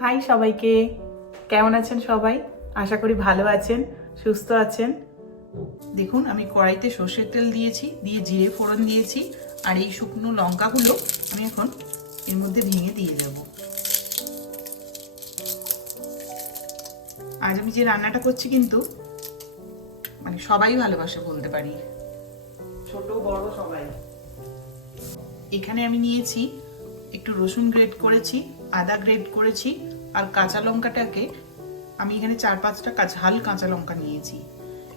High সবাইকে। কেমন আছেন সবাই? আশা করি ভালো আছেন সুস্থ আছেন। দেখুন আমি কড়াইতে সর্ষের তেল দিয়েছি দিয়ে জিরে ফোড়ন দিয়েছি আর এই শুকনো লঙ্কাগুলো আমি এখন এর মধ্যে ভেঙে দিয়ে দেব। আজ আমি যে রান্নাটা করছি কিন্তু মানে সবাই ভালোবাসে বলতে পারি। ছোট বড় সবাই। এখানে আমি নিয়েছি একটু রসুন গ্রেড করেছি আদা গ্রেড করেছি আর কাঁচা লঙ্কাটাকে আমি এখানে চার পাঁচটা ঝাল কাঁচা লঙ্কা নিয়েছি।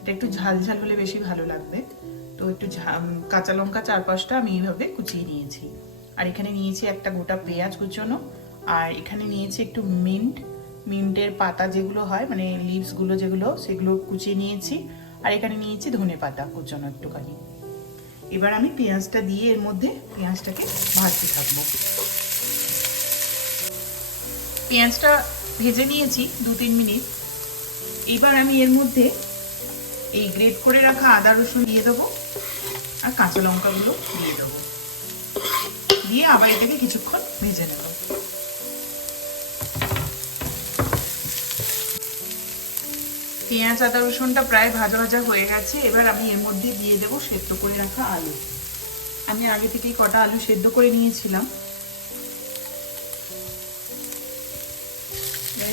এটা একটু ঝাল ঝাল হলে বেশি ভালো লাগবে। তো একটু কাঁচা লঙ্কা চার পাঁচটা আমি এইভাবে কুচিয়ে নিয়েছি। আর এখানে নিয়েছি একটা গোটা পেঁয়াজ কুচোনো। আর এখানে নিয়েছি একটু মিন্ট। মিন্টের পাতা যেগুলো হয় মানে লিভসগুলো যেগুলো, সেগুলো কুচিয়ে নিয়েছি। আর এখানে নিয়েছি ধনে পাতা কুচোনো একটুখানি। এবার আমি পেঁয়াজটা দিয়ে এর মধ্যে পেঁয়াজটাকে ভাজতে থাকব। পেঁয়াজটা ভেজে নিয়েছি দু তিন মিনিট। এবার আমি এর মধ্যে এই গ্রেট করে রাখা আদা রসুন দিয়ে দেবো আর কাঁচা লঙ্কাগুলো দিয়ে দেবো। দিয়ে আবার এটাকে কিছুক্ষণ ভেজে নেব। পেঁয়াজ, আদা রসুনটা প্রায় ভাজা ভাজা হয়ে গেছে। এবার আমি এর মধ্যে দিয়ে দেবো সেদ্ধ করে রাখা আলু। আমি আগে থেকেই কটা আলু সেদ্ধ করে নিয়েছিলাম।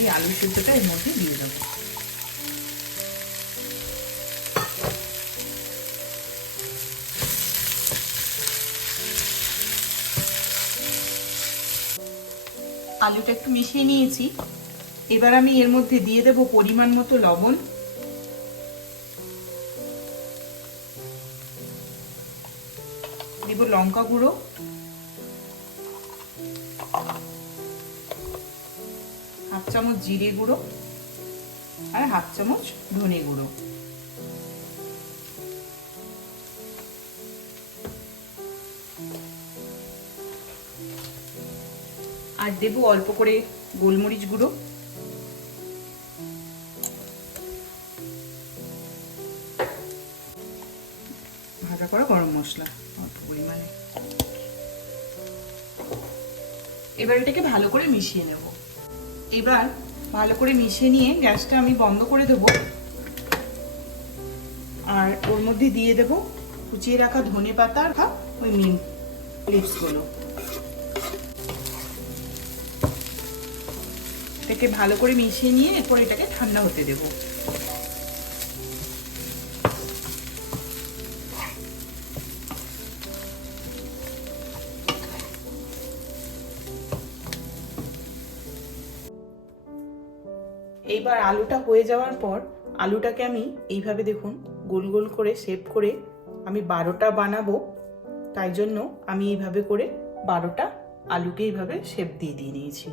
এই আলু সেদ্ধটা এর মধ্যে দিয়ে দেবো। আলুটা একটু মিশিয়ে নিয়েছি। এবার আমি এর মধ্যে দিয়ে দেব পরিমাণ মতো লবণ। দিব লঙ্কা গুঁড়ো। হাফ চামচ জিরে গুঁড়ো আর হাফ চামচ ধনে গুঁড়ো। আর দেব অল্প করে গোলমরিচ গুঁড়ো। ভাজা করা গরম মশলা, অল্প পরিমাণে। এবার এটাকে ভালো করে মিশিয়ে নেব। এবার ভালো করে মিশিয়ে নিয়ে গ্যাসটা আমি বন্ধ করে দেব। আর ওর মধ্যে দিয়ে দেব কুচিয়ে রাখা ধনে পাতা রাখা ওই মিন লিপসগুলো এটাকে ভালো করে মিশিয়ে নিয়ে এরপর এটাকে ঠান্ডা হতে দেবো। এইবার আলুটা হয়ে যাওয়ার পর আলুটাকে আমি এইভাবে দেখুন গোল গোল করে শেপ করে আমি বারোটা বানাবো। তাই জন্য আমি এইভাবে করে বারোটা আলুকে এইভাবে শেপ দিয়ে দিয়ে নিয়েছি।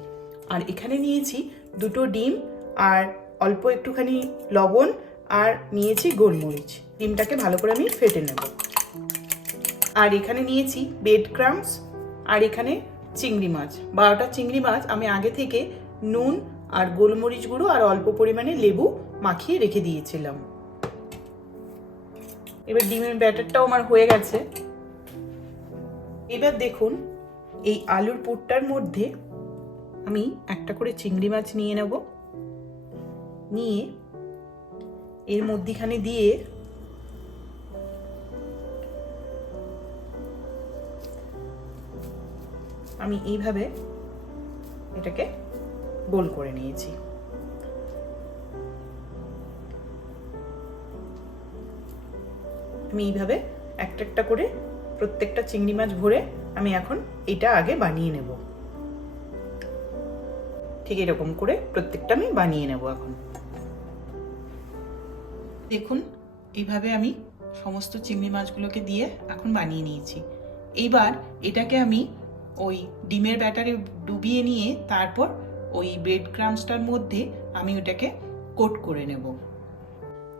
আর এখানে নিয়েছি দুটো ডিম আর অল্প একটুখানি লবণ আর নিয়েছি গোলমরিচ। ডিমটাকে ভালো করে আমি ফেটে নেব। আর এখানে নিয়েছি বেড ক্রামস আর এখানে চিংড়ি মাছ। বারোটা চিংড়ি মাছ আমি আগে থেকে নুন আর গোলমরিচ গুঁড়ো আর অল্প পরিমাণে লেবু মাখিয়ে রেখে দিয়েছিলাম। এবার ডিমের ব্যাটারটাও আমার হয়ে গেছে। এবার দেখুন, এই আলুর পুরটার মধ্যে আমি একটা করে চিংড়ি মাছ নিয়ে নেব। নিয়ে এর মধ্যিখানে দিয়ে আমি এইভাবে এটাকে গোল করে নিয়েছি। আমি এইভাবে একটা একটা করে প্রত্যেকটা চিংড়ি মাছ ভরে আমি এখন এটা আগে বানিয়ে নেব। ঠিক এরকম করে প্রত্যেকটা আমি বানিয়ে নেব এখন। দেখুন, এইভাবে আমি সমস্ত চিংড়ি মাছগুলোকে দিয়ে এখন বানিয়ে নিয়েছি। এইবার এটাকে আমি ওই ডিমের ব্যাটারে ডুবিয়ে নিয়ে তারপর ওই ব্রেড ক্রামসটার মধ্যে আমি ওটাকে কোট করে নেব।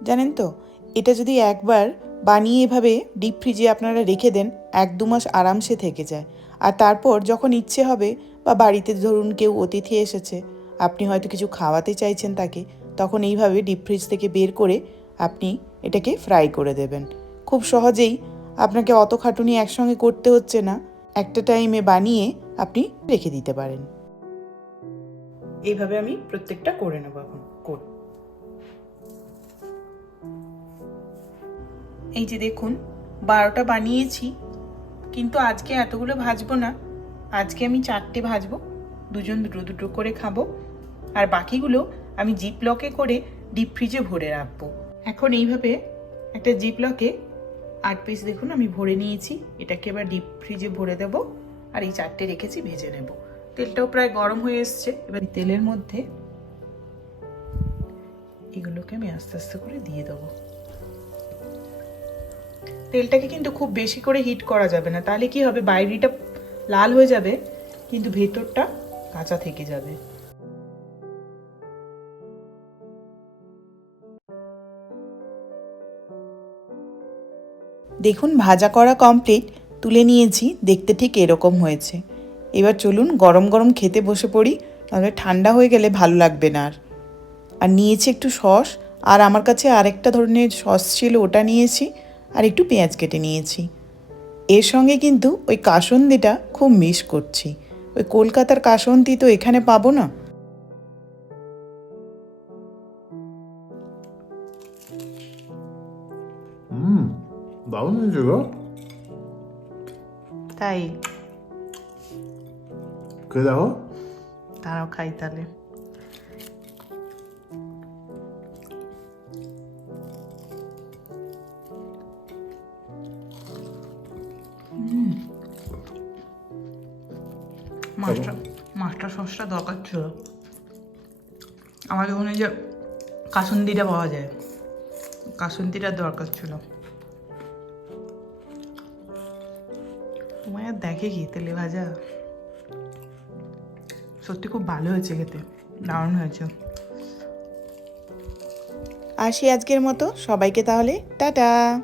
জানেন তো, এটা যদি একবার বানিয়ে এভাবে ডিপ ফ্রিজে আপনারা রেখে দেন, এক দু মাস আরামসে থেকে যায়। আর তারপর যখন ইচ্ছে হবে, বা বাড়িতে ধরুন কেউ অতিথি এসেছে, আপনি হয়তো কিছু খাওয়াতে চাইছেন তাকে, তখন এইভাবে ডিপ ফ্রিজ থেকে বের করে আপনি এটাকে ফ্রাই করে দেবেন। খুব সহজেই আপনাকে অত খাটুনি একসঙ্গে করতে হচ্ছে না, একটা টাইমে বানিয়ে আপনি রেখে দিতে পারেন। এইভাবে আমি প্রত্যেকটা করে নেব এখন, কোট। এই যে দেখুন, বারোটা বানিয়েছি, কিন্তু আজকে এতগুলো ভাজবো না। আজকে আমি চারটে ভাজবো, দুজন দুটো দুটো করে খাব, আর বাকিগুলো আমি জিপ লকে করে ডিপ ফ্রিজে ভরে রাখব। এখন এইভাবে একটা জিপ লকে আট পিস দেখুন, আমি ভরে নিয়েছি, এটাকে এবার ডিপ ফ্রিজে ভরে দেবো, আর এই চারটে রেখেছি ভেজে নেব। তেলটাও প্রায় গরম হয়ে এসছে। এবার তেলের মধ্যে এগুলোকে আমি আস্তে আস্তে করে দিয়ে দেবো। তেলটাকে কিন্তু খুব বেশি করে হিট করা যাবে না। তাহলে কি হবে? বাইরেটা লাল হয়ে যাবে, কিন্তু ভেতরটা কাঁচা থেকে যাবে। দেখুন, ভাজা করা কমপ্লিট তুলে নিয়েছি। দেখতে ঠিক এরকম হয়েছে। এবার চলুন গরম গরম খেতে বসে পড়ি নাহলে ঠান্ডা হয়ে গেলে ভালো লাগবে না আর। আর নিয়েছি একটু সস আর আমার কাছে আরেকটা ধরনের সস ছিল ওটা নিয়েছি আর একটু পেঁয়াজ কেটে নিয়েছি। এর সঙ্গে কিন্তু ওই কাসন্দিটা খুব মিস করছি। ওই কলকাতার কাসন্দি তো এখানে পাবো না। হুম দারুণ হয়েছে তাই? কে দেখো তারাও খাই তাহলে। মাছটা মাছটা সসটা দরকার ছিল আমাদের ওখানে যে কাসুন্দিটা পাওয়া যায় কাসুন্দিটার দরকার ছিল তোমায় দেখে কি তেলে ভাজা সত্যি খুব ভালো হয়েছে খেতে। দারুণ হয়েছে। আসি আজকের মতো। সবাইকে তাহলে টাটা।